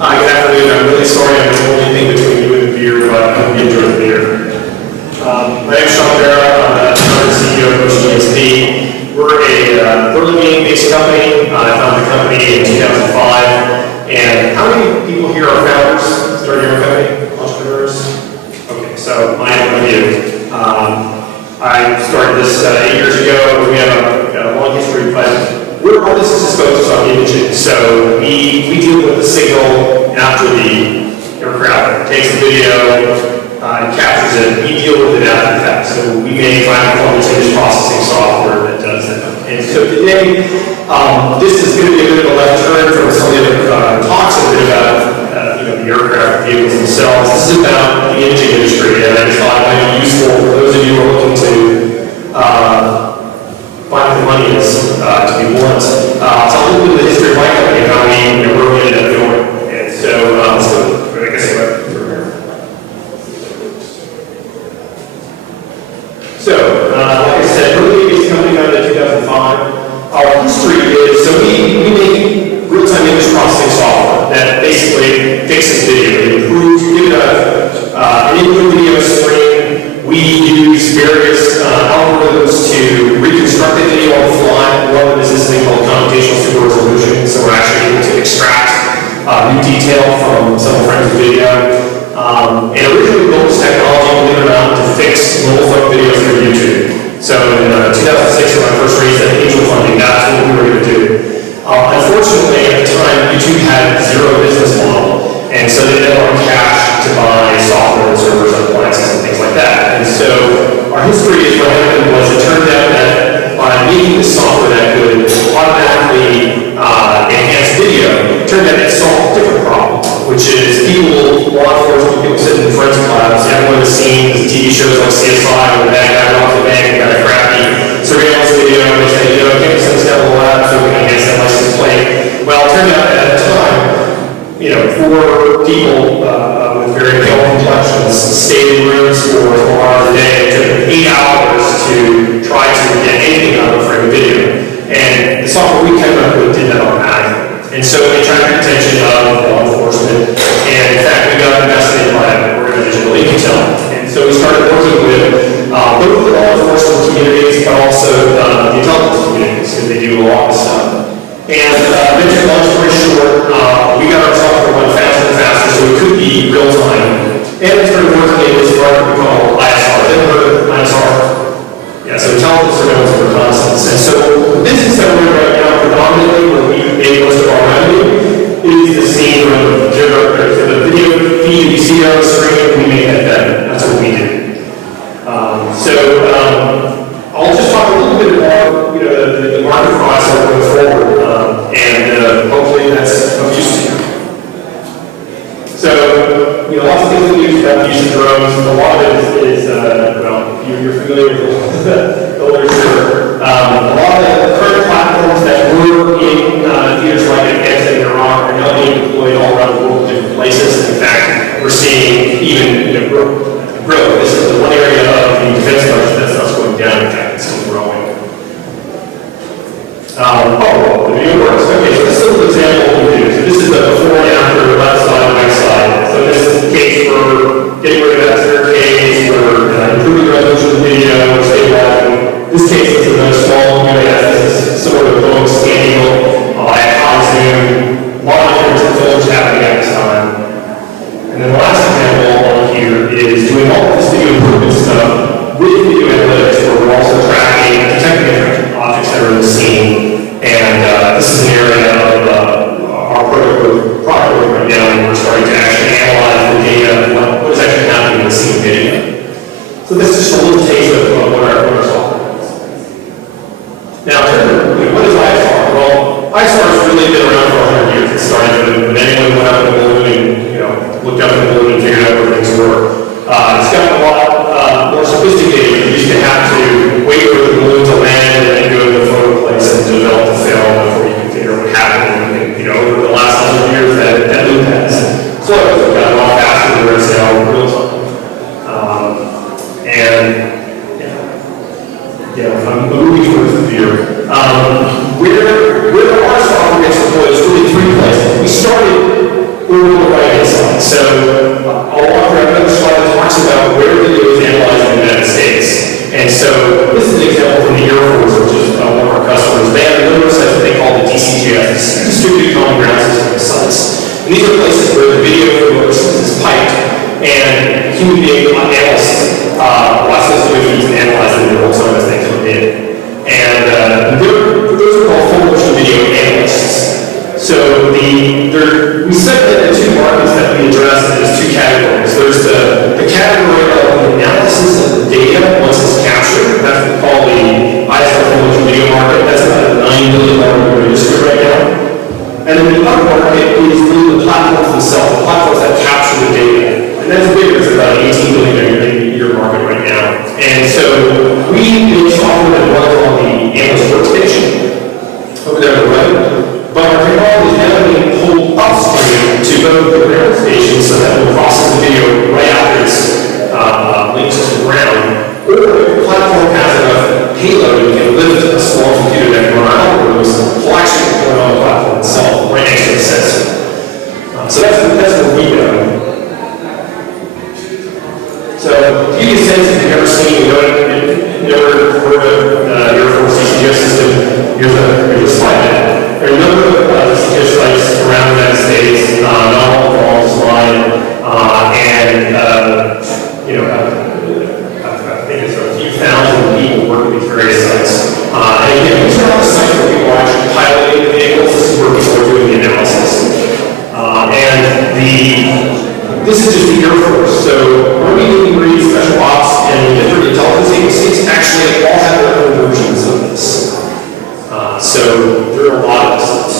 Good afternoon. I'm really sorry I'm the only thing between you and the beer, but I hope you enjoy the beer. My name is Varah. I'm the CEO of sUAS. We're a early game-based company. I founded the company in 2005. And how many people here are founders? Starting your own company? Entrepreneurs? Okay, so I am one of you. I started this 8 years ago. We have a long history, but our business is focused on imaging. So we deal with the signal after the aircraft takes the video and captures it. We deal with it after the fact. So we make high-performance image processing software that does that. And so today, this is going to be a bit of a left turn from some of the other talks a bit about the aircraft vehicles themselves. This is about the imaging industry, and I just thought it might be useful for those of you who are looking to find what the money is, to be blunt. I'll tell a little bit of the history of my company and how where we ended up going. And so, let's go. I guess I'll go through here. So, like I said, early based company founded in 2005. Our history is, so we make real-time image processing software that basically fixes video. It improves, give it an input video stream. We use various algorithms to reconstruct the video on the fly. One of them is this thing called computational super resolution. So we're actually able to extract new detail from some friend's video. And originally built this technology, believe it or not, to fix mobile phone videos through YouTube. So in 2006, when I first raised that angel funding, that's what we were going to do. Unfortunately, at the time, YouTube had zero business model, and so they didn't have cash to buy software and servers and appliances and things like that. And so our history is what happened was it turned out that by making this software that could automatically enhance video, it turned out it solved a different problem, which is people, law enforcement, people sitting in forensic labs, everyone has seen TV shows like CSI where the bad guy robs the bank and got a crappy surveillance video, and they say, get us in the lab so we can enhance that license plate. Well, it turned out at the time, for people with very pale complexions stayed in rooms for 4 hours a day. It took 8 hours to try to get anything out of a frame of video. And the software we came up with did that automatically. And so it attracted the attention of law enforcement. And in fact, we got invested by an organization called Intel. And so we started working with both the law enforcement communities, but also the intelligence communities, because they do a lot of stuff. And then, long story short, we got our software going faster and faster, so it could be real time. And we started working in this project we call ISR. Have you ever heard of ISR? Yeah, so intelligence surveillance and reconnaissance. And so the business that we're in right now, predominantly, where we make most of our revenue, is the scene where the video feed you see on the screen, we make that better. That's what we do. I'll just talk a little bit about the market for ISR going forward. And hopefully that's of use to you. So, lots of things we use about the use of drones. A lot of it is you're familiar with the literature. A lot of the current platforms that were in theaters like Afghanistan and Iraq are now being deployed all around the world in different places. In fact, we're seeing even growth. This is the one area of the defense budget that's not going down. In fact, it's still growing. The video works. Okay, so this is a little example of what we do. So this is the before and after, left side, right side. So this is the case for getting rid of that staircase, for improving the resolution of the video, stabilizing. This case is a very small UAS. This is sort of going scanning at high zoom. A lot of different films happening at this time. And then the last example on here is doing all of this video improvement stuff with video analytics, where we're also tracking and detecting different objects that are in the scene. And this is an area of our product right now, and we're starting to actually analyze the data of what is actually happening in the scene video. So this is just a little taste of what our software is. Now, what is ISR? Well, ISR has really been around for 100 years. It started when anyone went up in the balloon and looked up in the balloon and figured out where things were. It's gotten a lot more sophisticated. You used to have to wait for the balloon to land and then go to the photo place and develop the film before you could figure out what happened. And, over the last 100 years, that loop has slowed. It's gotten a lot faster than it's now in real time. I'm moving towards the viewer. Where our software gets deployed is really 3 places. We started where we about where video is analyzed in the United States. And so this is an example from the Air Force, which is one of our customers. They have a number of sites that they call the DCGS, Distributed Common Ground System sites. And these are places where the video is piped, and human being analysts watch those video feeds and analyze them in real time as they come in. And those are called full motion video analysts. So we segment the two markets that we address as two categories. There's the category of analysis of the data once it's captured. That's what we call the ISR full motion video market. That's about a $9 billion industry right now. And then the other market is really the platforms themselves, the platforms that capture the data. And that's bigger. It's about an $18 billion a year market right now. And so we make software that runs on the analyst workstation over there on the right. But our technology is now being pulled upstream to go to the ground station so that we'll process the video right after it's linked to the ground. Or if the platform has enough payload, we can lift a small computer that can run algorithms will actually run on the platform itself right next to the sensor. So that's what we do. So to give you a sense, if you've never seen, never heard of Air Force DCGS system, here's a slide deck. There are a number of DCGS sites around the United States, not all of them on this line, and I think it's a few thousand people work at these various sites. And again, these are all the sites where people are actually piloting the vehicles. This is where people are doing the analysis. This is just the Air Force. So Army, Navy, Marine, Special Ops, and different intelligence agencies actually all have their own versions of this. So there are a lot of sites.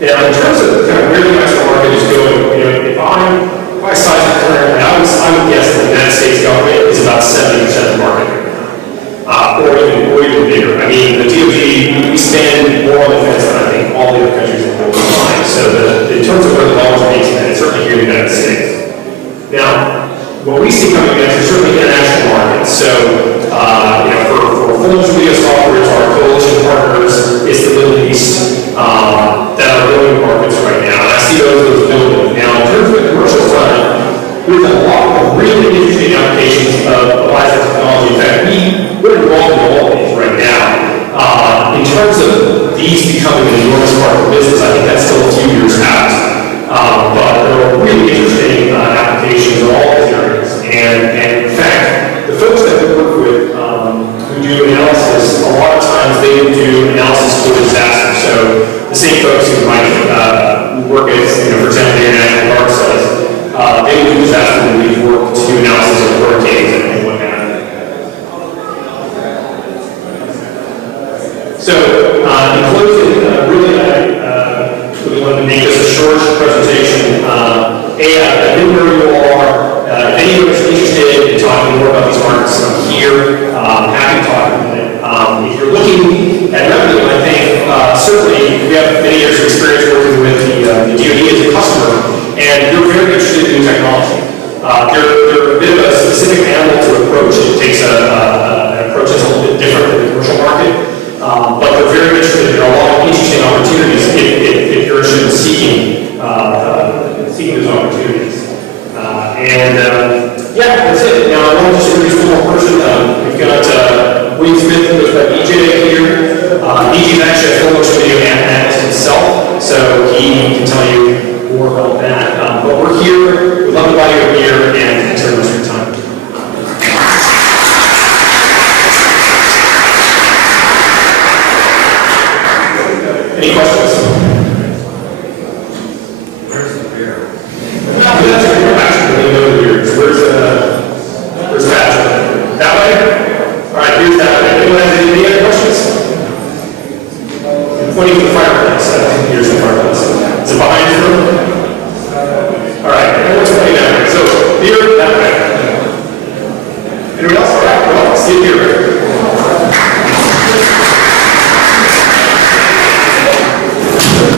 Now, in terms of kind of where the national market is going, if I size it currently, I would guess that the United States government is about 70% of the market right now, or even bigger. I mean, the DoD, we spend more on defense than I think all the other countries in the world combined. So in terms of where the dollars are being spent, it's certainly here in the United States. Now, what we see coming next is certainly international markets. So, for full video software, it's our coalition partners, it's the Middle East, that are building markets right now. And I see those building. Now, in terms of the commercial side, we've got a lot of really interesting applications of ISR technology. In fact, we're involved in all of these right now. In terms of these becoming an enormous part of the business, I think that's still a few years out. But there are really interesting applications in all these areas. And in fact, the folks that we work with who do analysis, a lot of times they do analysis for disaster. So the same folks who might work at, for example, the International Guard sites, they will do disaster relief work to do analysis of hurricanes and what have you. So in closing, really we wanted to make this a short presentation. I've been where you all are. If anyone is interested in talking more about these markets, I'm here. I'm happy to talk about it. If you're looking at revenue, I think certainly we have many years of experience working with the DoD as a customer, and you're very interested in new technology. They're a bit of a specific animal to approach. It takes an approach that's a little bit different than the commercial market, but they're very interested. There are a lot of interesting opportunities if you're interested in seeking those opportunities. Yeah, that's it. Now I want to just introduce one more person. We've got William Smith, who's got EJ here. EJ is actually a full motion video analyst himself, so he can tell you more about that. But we're here. We'd love to invite you over here, and thanks very much for your time. Any questions? Where's the beer?